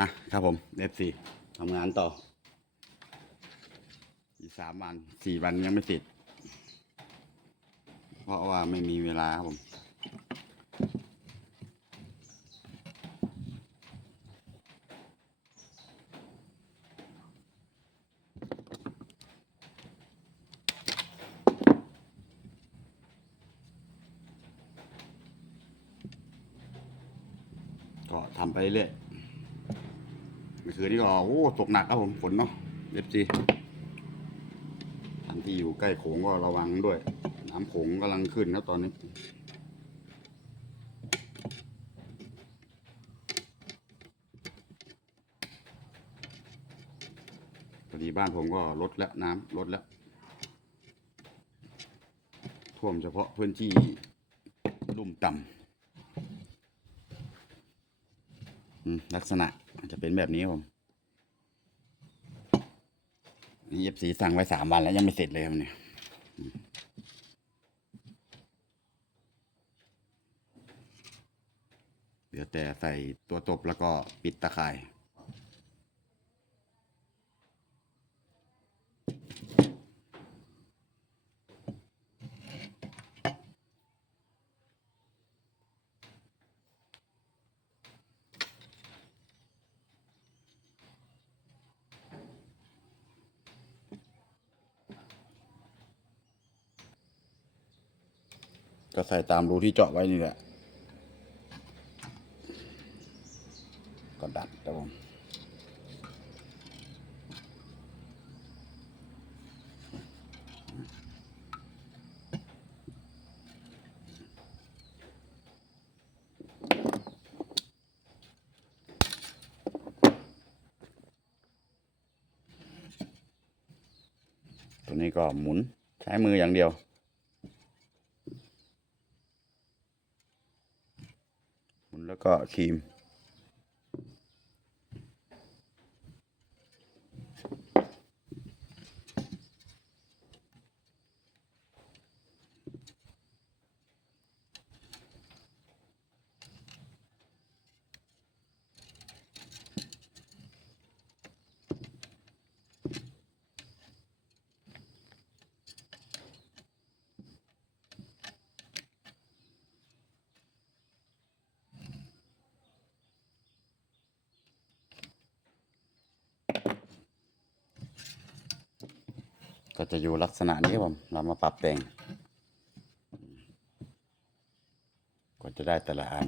นะครับผมเอฟซีทำงานต่อ อีกสามวันสี่วันยังไม่เสร็จเพราะว่าไม่มีเวลาครับผมก็ทำไปเรื่อย คือคืนนี้ก็โอ้ตกหนักครับผมฝนเนาะเอฟซีท่านที่อยู่ใกล้โขงก็ระวังด้วย น้ำโขงกำลังขึ้นครับตอนนี้พอดีบ้านผมก็ลดแล้วน้ำลดแล้วท่วมเฉพาะพื้นที่ลุ่มต่ำลักษณะจะเป็นแบบนี้ครับผมนี่ เย็บสีสั่งไว้สามวันแล้วยังไม่เสร็จเลยเนี่ยอืมเหลือแต่ใส่ตัวตบแล้วก็ปิดตะข่าย ก็ใส่ตามรูที่เจาะไว้นี่แหละ ก็ดัดครับผมตัวนี้ก็หมุนใช้มืออย่างเดียว ห ก็จะอยู่ลักษณะนี้ผมเรามาปรับแต่งก็จะได้แต่ละอัน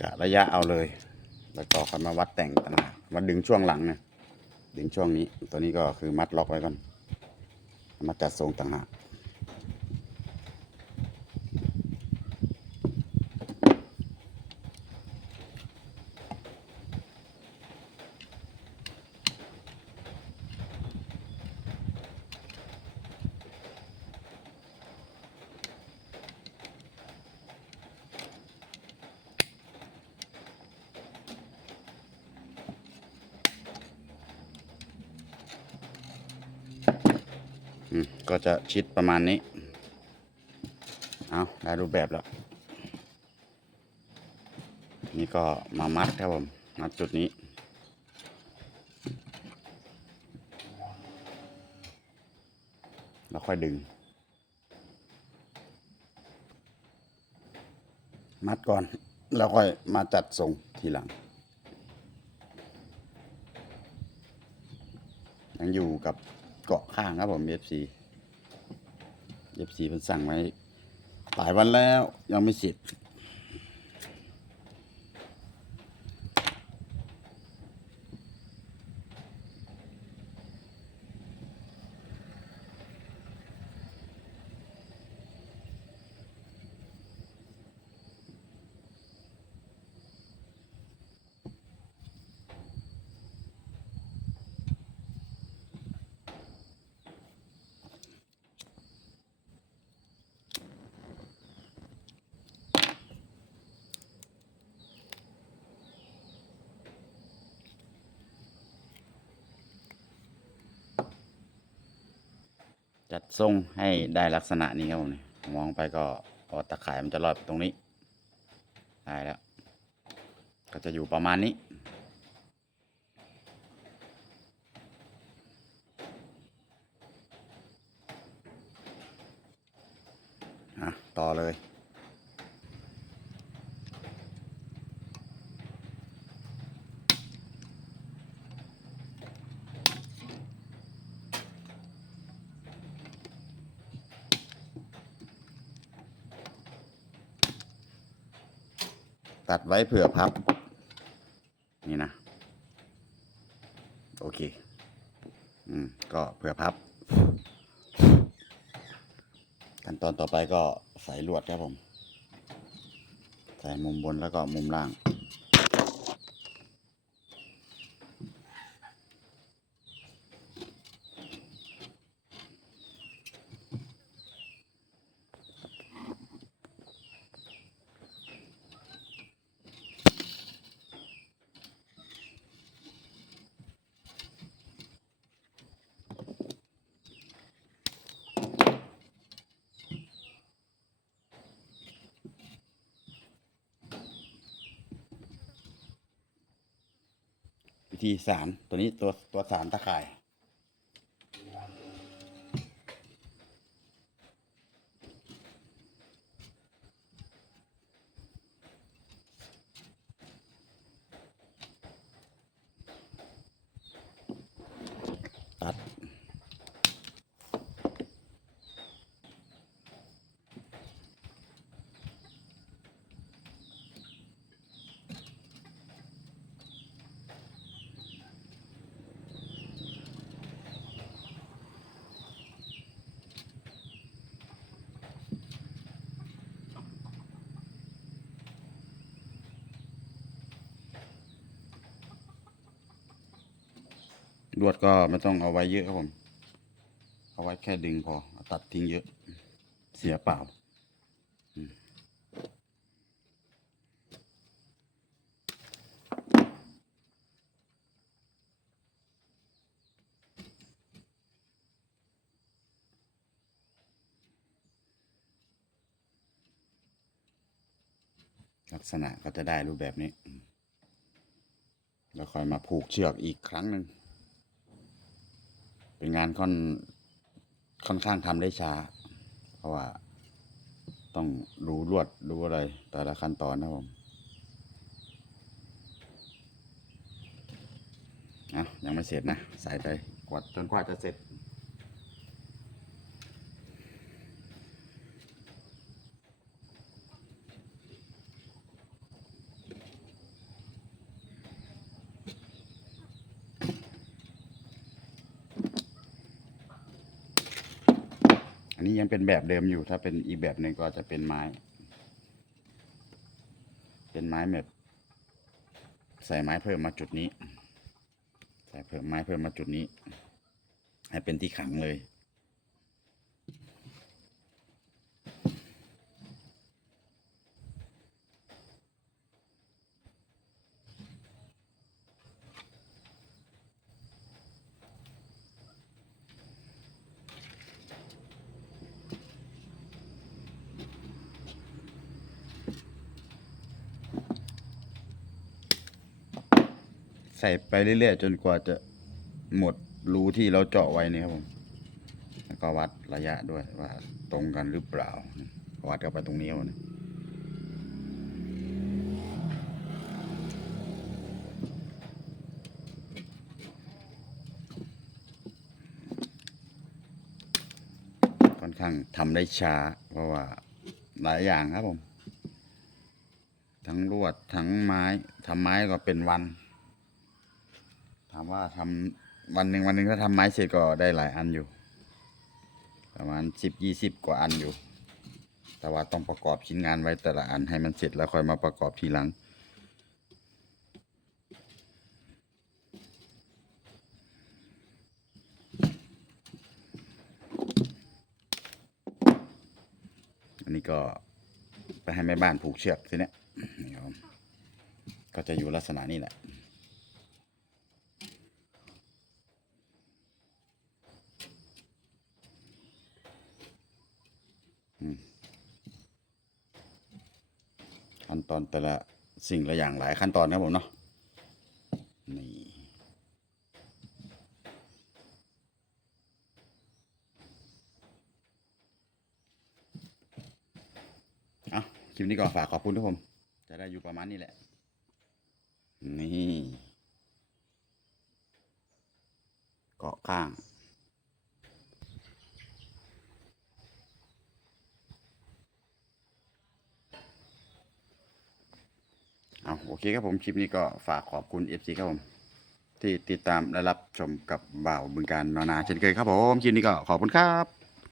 กะระยะเอาเลย แล้วก็ค่อยมาวัดแต่งต่างหากมาดึงช่วงหลังเนี่ยดึงช่วงนี้ ตัวนี้ก็คือมัดล็อกไว้ก่อนมาจัดทรงต่างหาก ก็จะชิดประมาณนี้ เอาได้รูปแบบแล้ว นี่ก็มามัดครับผม มัดจุดนี้ แล้วค่อยดึง มัดก่อน แล้วค่อยมาจัดทรงทีหลังยังอยู่กับเกาะข้างครับผม FC FC เพิ่นสั่งไว้หลายวันแล้วยังไม่เสร็จ จัดทรงให้ได้ลักษณะนี้ครับผมนี่มองไปก็พอตะข่ายมันจะรอดตรงนี้ ได้แล้ว ก็จะอยู่ประมาณนี้อะต่อเลย ตัดไว้เผื่อพับ นี่นะ โอเค อืม ก็เผื่อพับ ขั้นตอนต่อไปก็ใส่ลวดครับผม ใส่มุมบนแล้วก็มุมล่าง วิธีสารตัวนี้ตัวตัวสารตะข่าย ตัด ลวดก็ไม่ต้องเอาไว้เยอะครับผม เอาไว้แค่ดึงพอตัดทิ้งเยอะ เสียเปล่าลักษณะก็จะได้รูปแบบนี้ แล้วค่อยมาผูกเชือกอีกครั้งหนึ่ง เป็นงานค่อนค่อนข้างทำได้ช้า เพราะว่า ต้องรู้ลวดรู้อะไร แต่ละขั้นตอนนะผมอะยังไม่เสร็จนะ ใส่ไปกวดจนกว่าจะเสร็จ อั นี้ยังเป็นแบบเดิมอยู่ ถ้าเป็นอีกแบบหนึ่งก็จะเป็นไม้ เป็นไม้แบบใส่ไม้เพิ่มมาจุดนี้ ใส่เพิ่มไม้เพิ่มมาจุดนี้ ให้เป็นที่ขังเลย ใส่ไปเรื่อยๆจนกว่าจะหมดรูที่เราเจาะไว้นี่ครับผม แล้วก็วัดระยะด้วยว่าตรงกันหรือเปล่า วัดเข้าไปตรงนี้วนะค่อนข้างทำได้ช้า เพราะว่าหลายอย่างครับผม ทั้งลวดทั้งไม้ทำไม้ก็เป็นวัน ถามว่าทำวันหนึ่งวันหนึ่งถ้าทำไม้เสร็จก็ได้หลายอันอยู่ ประมาณสิบยี่สิบกว่าอันอยู่ แต่ว่าต้องประกอบชิ้นงานไว้แต่ละอันให้มันเสร็จแล้วค่อยมาประกอบทีหลังอันนี้ก็ไปให้แม่บ้านผูกเชือกทีเนี้ย ก็จะอยู่ลักษณะนี้แหละ ขั้นตอนแต่ละสิ่งละอย่างหลายขั้นตอนนะครับผมเนาะ นี่เอาคลิปนี้ก็ฝากขอบคุณทุกคนจะได้อยู่ประมาณนี้แหละ นี่เกาะข้าง เอาโอเคครับผมคลิปนี้ก็ฝากขอบคุณ FC ครับผม ที่ติดตามและรับชมกับบ่าวบึงการนานาเช่นเคยครับผมคลิปนี้ก็ขอบคุณครับ